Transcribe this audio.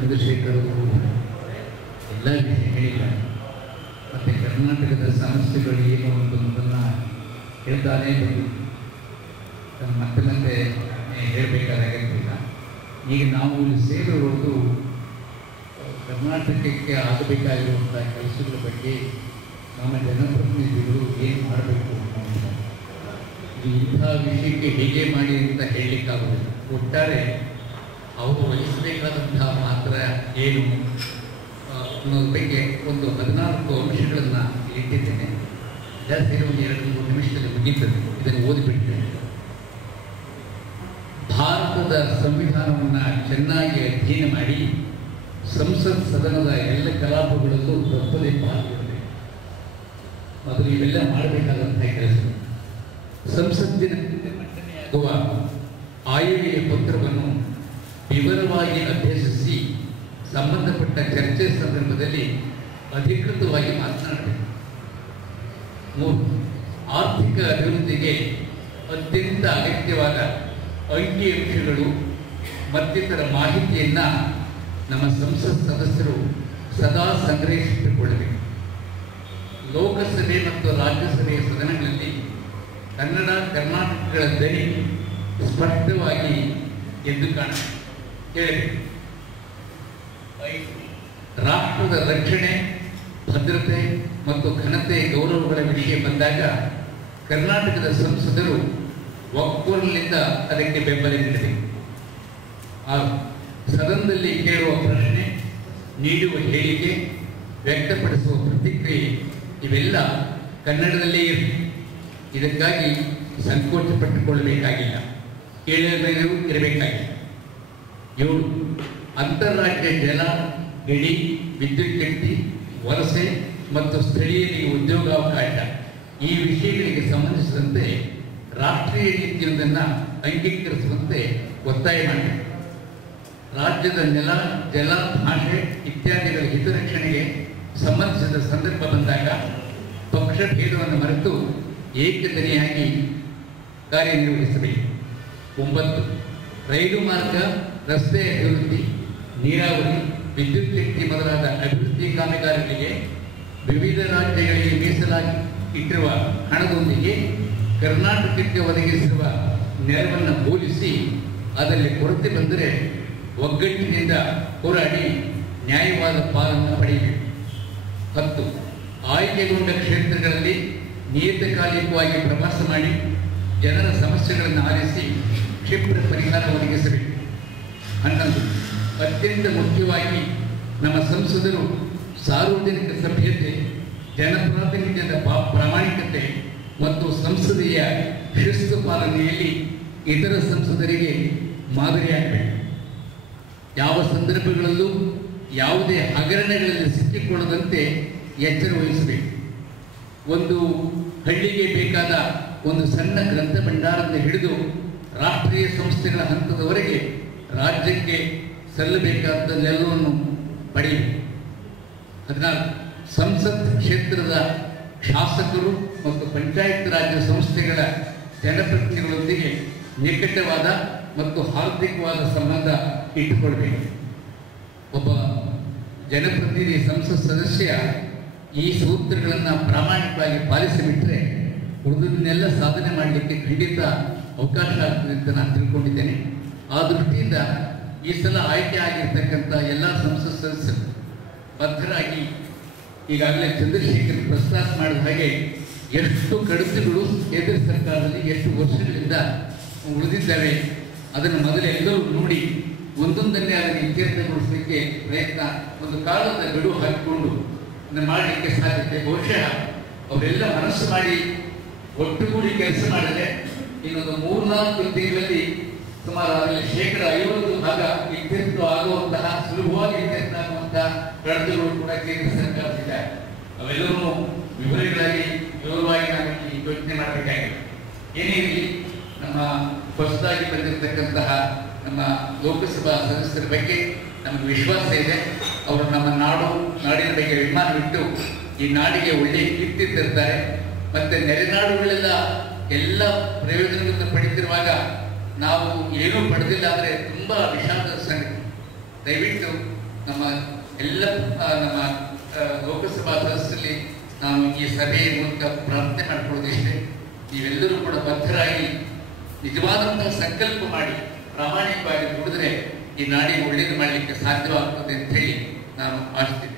ಚಂದ್ರಶೇಖರ್ ಅವರು ಎಲ್ಲ ವಿಷಯ ಹೇಳಿದ್ದಾರೆ. ಮತ್ತು ಕರ್ನಾಟಕದ ಸಮಸ್ಯೆಗಳು ಏನು ಅನ್ನೋದನ್ನು ಹೇಳ್ತಾನೇ ಬಂದಿದ್ದು ಮತ್ತೆ ಮತ್ತೆ ಹೇಳಬೇಕಾದಾಗಿರಲಿಲ್ಲ. ಈಗ ನಾವು ಇಲ್ಲಿ ಸೇರಿರುವುದು ಕರ್ನಾಟಕಕ್ಕೆ ಆಗಬೇಕಾಗಿರುವಂಥ ಕೆಲಸಗಳ ಬಗ್ಗೆ ನಮ್ಮ ಜನಪ್ರತಿನಿಧಿಗಳು ಏನು ಮಾಡಬೇಕು ಅನ್ನೋ ಇಂಥ ವಿಷಯಕ್ಕೆ ಹೇಗೆ ಮಾಡಿ ಅಂತ ಹೇಳಲಿಕ್ಕಾಗೋದಿಲ್ಲ. ಒಟ್ಟಾರೆ ಅವರು ವಹಿಸಬೇಕಾದಂತಹ ಪಾತ್ರ ಏನು ಅನ್ನೋದ್ರ ಬಗ್ಗೆ ಒಂದು 14 ಅಂಶಗಳನ್ನು ಇಟ್ಟಿದ್ದೇನೆ. ಜಾಸ್ತಿ ಒಂದು 2-3 ನಿಮಿಷದಲ್ಲಿ ಮುಗೀತದೆ. ಇದನ್ನು ಓದಿಬಿಡ್ತೇನೆ. ಭಾರತದ ಸಂವಿಧಾನವನ್ನು ಚೆನ್ನಾಗಿ ಅಧ್ಯಯನ ಮಾಡಿ ಸಂಸತ್ ಸದನದ ಎಲ್ಲ ಕಲಾಪಗಳಲ್ಲೂ ತಪ್ಪದೇ ಪಾಲ್ಗೊಳ್ಳಬೇಕು. ಮೊದಲು ಇವೆಲ್ಲ ಮಾಡಬೇಕಾದಂತಹ ಕೆಲಸ. ಸಂಸತ್ತಿನ ಮಂಡನೆಯಾಗುವ ಆಯವ್ಯಯ ಪತ್ರವನ್ನು ವಿವರವಾಗಿ ಅಭ್ಯಸಿಸಿ ಸಂಬಂಧಪಟ್ಟ ಚರ್ಚೆ ಸಂದರ್ಭದಲ್ಲಿ ಅಧಿಕೃತವಾಗಿ ಮಾತನಾಡಬೇಕು. 3. ಆರ್ಥಿಕ ಅಭಿವೃದ್ಧಿಗೆ ಅತ್ಯಂತ ಅಗತ್ಯವಾದ ಅಂಕಿಅಂಶಗಳು ಮತ್ತಿತರ ಮಾಹಿತಿಯನ್ನು ನಮ್ಮ ಸಂಸತ್ ಸದಸ್ಯರು ಸದಾ ಸಂಗ್ರಹಿಸಿಟ್ಟುಕೊಳ್ಳಬೇಕು. ಲೋಕಸಭೆ ಮತ್ತು ರಾಜ್ಯಸಭೆಯ ಸದನಗಳಲ್ಲಿ ಕನ್ನಡ ಕರ್ನಾಟಕಗಳ ಧ್ವನಿ ಸ್ಪಷ್ಟವಾಗಿ ಎದ್ದು ಕೇಳಬೇಕು. ರಾಷ್ಟ್ರದ ರಕ್ಷಣೆ, ಭದ್ರತೆ ಮತ್ತು ಘನತೆ ಗೌರವಗಳ ವಿಷಯ ಬಂದಾಗ ಕರ್ನಾಟಕದ ಸಂಸದರು ಒಕ್ಕೊರಲಿನಿಂದ ಅದಕ್ಕೆ ಬೆಂಬಲ ನೀಡಬೇಕು. ಸದನದಲ್ಲಿ ಕೇಳುವ ಪ್ರಶ್ನೆ, ನೀಡುವ ಹೇಳಿಕೆ, ವ್ಯಕ್ತಪಡಿಸುವ ಪ್ರತಿಕ್ರಿಯೆ ಇವೆಲ್ಲ ಕನ್ನಡದಲ್ಲೇ ಇರಬೇಕು. ಇದಕ್ಕಾಗಿ ಸಂಕೋಚ ಪಟ್ಟುಕೊಳ್ಳಬೇಕಾಗಿಲ್ಲ, ಕೇಳಬೇಕು ಇರಬೇಕಾಗಿಲ್ಲ. 7. ಅಂತಾರಾಜ್ಯ ಜಲ, ಗಡಿ, ವಿದ್ಯುತ್ ಶಕ್ತಿ, ವಲಸೆ ಮತ್ತು ಸ್ಥಳೀಯರಿಗೆ ಉದ್ಯೋಗಾವಕಾಶ ಈ ವಿಷಯಗಳಿಗೆ ಸಂಬಂಧಿಸಿದಂತೆ ರಾಷ್ಟ್ರೀಯ ನೀತಿಯೊಂದನ್ನು ಅಂಗೀಕರಿಸುವಂತೆ ಒತ್ತಾಯ ಮಾಡಬೇಕು. ರಾಜ್ಯದ ನೆಲ, ಜಲ, ಭಾಷೆ ಇತ್ಯಾದಿಗಳ ಹಿತರಕ್ಷಣೆಗೆ ಸಂಬಂಧಿಸಿದ ಸಂದರ್ಭ ಬಂದಾಗ ಪಕ್ಷ ಭೇದವನ್ನು ಮರೆತು ಏಕದನಿಯಾಗಿ ಕಾರ್ಯನಿರ್ವಹಿಸಬೇಕು. 9. ರೈಲು ಮಾರ್ಗ, ರಸ್ತೆ ಅಭಿವೃದ್ಧಿ, ನೀರಾವರಿ, ವಿದ್ಯುತ್ ಶಕ್ತಿ ಮೊದಲಾದ ಅಭಿವೃದ್ಧಿ ಕಾಮಗಾರಿಗಳಿಗೆ ವಿವಿಧ ರಾಜ್ಯಗಳಿಗೆ ಮೀಸಲಾಗಿ ಇಟ್ಟಿರುವ ಹಣದೊಂದಿಗೆ ಕರ್ನಾಟಕಕ್ಕೆ ಒದಗಿಸಿರುವ ನೆರವನ್ನು ಹೋಲಿಸಿ ಅದರಲ್ಲಿ ಕೊರತೆ ಬಂದರೆ ಒಗ್ಗಟ್ಟಿನಿಂದ ಹೋರಾಡಿ ನ್ಯಾಯವಾದ ಪಾಲನ್ನು ಪಡೆಯಬೇಕು. 10. ಆಯ್ಕೆಗೊಂಡ ಕ್ಷೇತ್ರಗಳಲ್ಲಿ ನಿಯತಕಾಲಿಕವಾಗಿ ಪ್ರವಾಸ ಮಾಡಿ ಜನರ ಸಮಸ್ಯೆಗಳನ್ನು ಆಲಿಸಿ ಕ್ಷಿಪ್ರ ಪರಿಹಾರ ಒದಗಿಸಬೇಕು. 11. ಅತ್ಯಂತ ಮುಖ್ಯವಾಗಿ ನಮ್ಮ ಸಂಸದರು ಸಾರ್ವಜನಿಕ ಸಭ್ಯತೆ, ಜನಪ್ರಾತಿನಿಧ್ಯದ ಪ್ರಾಮಾಣಿಕತೆ ಮತ್ತು ಸಂಸದೀಯ ಶಿಸ್ತು ಪಾಲನೆಯಲ್ಲಿ ಇತರ ಸಂಸದರಿಗೆ ಮಾದರಿಯಾಗಬೇಕು. ಯಾವ ಸಂದರ್ಭಗಳಲ್ಲೂ ಯಾವುದೇ ಹಗರಣಗಳಲ್ಲಿ ಸಿಕ್ಕಿಕೊಳ್ಳದಂತೆ ಎಚ್ಚರ ವಹಿಸಬೇಕು. ಒಂದು ಹಳ್ಳಿಗೆ ಬೇಕಾದ ಒಂದು ಸಣ್ಣ ಗ್ರಂಥ ಭಂಡಾರದಿಂದ ಹಿಡಿದು ರಾಷ್ಟ್ರೀಯ ಸಂಸ್ಥೆಗಳ ಹಂತದವರೆಗೆ ರಾಜ್ಯಕ್ಕೆ ಸಲ್ಲಬೇಕಾದ್ದೆಲ್ಲವನ್ನು ಪಡೆಯಬೇಕು. 14. ಸಂಸತ್ ಕ್ಷೇತ್ರದ ಶಾಸಕರು ಮತ್ತು ಪಂಚಾಯತ್ ರಾಜ್ ಸಂಸ್ಥೆಗಳ ಜನಪ್ರತಿನಿಧಿಗಳೊಂದಿಗೆ ನಿಕಟವಾದ ಮತ್ತು ಹಾರ್ದಿಕವಾದ ಸಂಬಂಧ ಇಟ್ಟುಕೊಳ್ಬೇಕು. ಒಬ್ಬ ಜನಪ್ರತಿನಿಧಿ ಸಂಸತ್ ಸದಸ್ಯ ಈ ಸೂತ್ರಗಳನ್ನು ಪ್ರಾಮಾಣಿಕವಾಗಿ ಪಾಲಿಸಿಬಿಟ್ರೆ ಉಳಿದನ್ನೆಲ್ಲ ಸಾಧನೆ ಮಾಡಲಿಕ್ಕೆ ಖಂಡಿತ ಅವಕಾಶ ಆಗ್ತದೆ ಅಂತ ನಾನು ತಿಳ್ಕೊಂಡಿದ್ದೇನೆ. ಆ ದೃಷ್ಟಿಯಿಂದ ಈ ಸಲ ಆಯ್ಕೆ ಆಗಿರ್ತಕ್ಕಂಥ ಎಲ್ಲ ಸಂಸತ್ ಸದಸ್ಯರು ಬದ್ಧರಾಗಿ ಈಗಾಗಲೇ ಚಂದ್ರಶೇಖರ್ ಪ್ರಸ್ತಾಪ ಮಾಡಿದ ಹಾಗೆ ಎಷ್ಟು ಕಡತಗಳು ಕೇಂದ್ರ ಸರ್ಕಾರದಲ್ಲಿ ಎಷ್ಟು ವರ್ಷಗಳಿಂದ ಉಳಿದಿದ್ದಾವೆ ಅದನ್ನು ಮೊದಲು ಎಲ್ಲರೂ ನೋಡಿ ಒಂದೊಂದನ್ನೇ ಅದನ್ನು ಇತ್ಯರ್ಥಗೊಳಿಸಲಿಕ್ಕೆ ಪ್ರಯತ್ನ, ಒಂದು ಕಾಲದ ಗಡುವು ಹಾಕಿಕೊಂಡು ಮಾಡಲಿಕ್ಕೆ ಸಾಧ್ಯತೆ. ಬಹುಶಃ ಅವರೆಲ್ಲ ಮನಸ್ಸು ಮಾಡಿ ಒಟ್ಟುಗೂಡಿ ಕೆಲಸ ಮಾಡಿದರೆ ಇನ್ನೊಂದು 3-4 ತಿಂಗಳಲ್ಲಿ ಸುಮಾರು ಅದರಲ್ಲಿ 50% ಭಾಗ ಇತ್ಯರ್ಥ ಆಗುವಂತಹ, ಸುಲಭವಾಗಿ ಇತ್ಯರ್ಥ ಆಗುವಂತಹ ಕಡತಗಳು ಕೂಡ ಕೇಂದ್ರ ಸರ್ಕಾರದಿಂದ ಅವೆಲ್ಲವೂ ವಿವರವಾಗಿ ನಾವು ಯೋಚನೆ ಮಾಡಬೇಕಾಗಿದೆ. ಏನೇ ಇರಲಿ, ನಮ್ಮ ಹೊಸದಾಗಿ ಬಂದಿರತಕ್ಕಂತಹ ನಮ್ಮ ಲೋಕಸಭಾ ಸದಸ್ಯರ ಬಗ್ಗೆ ನಮಗೆ ವಿಶ್ವಾಸ ಇದೆ. ಅವರು ನಮ್ಮ ನಾಡಿನ ಬಗ್ಗೆ ಅಭಿಮಾನವಿಟ್ಟು ಈ ನಾಡಿಗೆ ಒಳ್ಳೆಯ ಕೀರ್ತಿ ತರ್ತಾರೆ. ಮತ್ತು ನೆರೆನಾಡುಗಳೆಲ್ಲ ಎಲ್ಲ ಪ್ರಯೋಜನಗಳನ್ನು ಪಡೆದಿರುವಾಗ ನಾವು ಏನೂ ಪಡೆದಿಲ್ಲ ಅಂದರೆ ತುಂಬ ವಿಷಾದದ ಸಂಗತಿ. ದಯವಿಟ್ಟು ನಮ್ಮ ಎಲ್ಲ ನಮ್ಮ ಲೋಕಸಭಾ ಸದಸ್ಯರಲ್ಲಿ ನಾವು ಈ ಸಭೆಯ ಮೂಲಕ ಪ್ರಾರ್ಥನೆ ಮಾಡಿಕೊಳ್ಳೋದಿಷ್ಟೇ, ನೀವೆಲ್ಲರೂ ಕೂಡ ಬದ್ಧರಾಗಿ ನಿಜವಾದಂತಹ ಸಂಕಲ್ಪ ಮಾಡಿ ಪ್ರಾಮಾಣಿಕವಾಗಿ ದುಡಿದ್ರೆ ಈ ನಾಡಿಗೆ ಒಳ್ಳೇದು ಮಾಡಲಿಕ್ಕೆ ಸಾಧ್ಯವಾಗ್ತದೆ ಅಂತ ಹೇಳಿ ನಾನು ಆಶಿಸ್ತೇನೆ.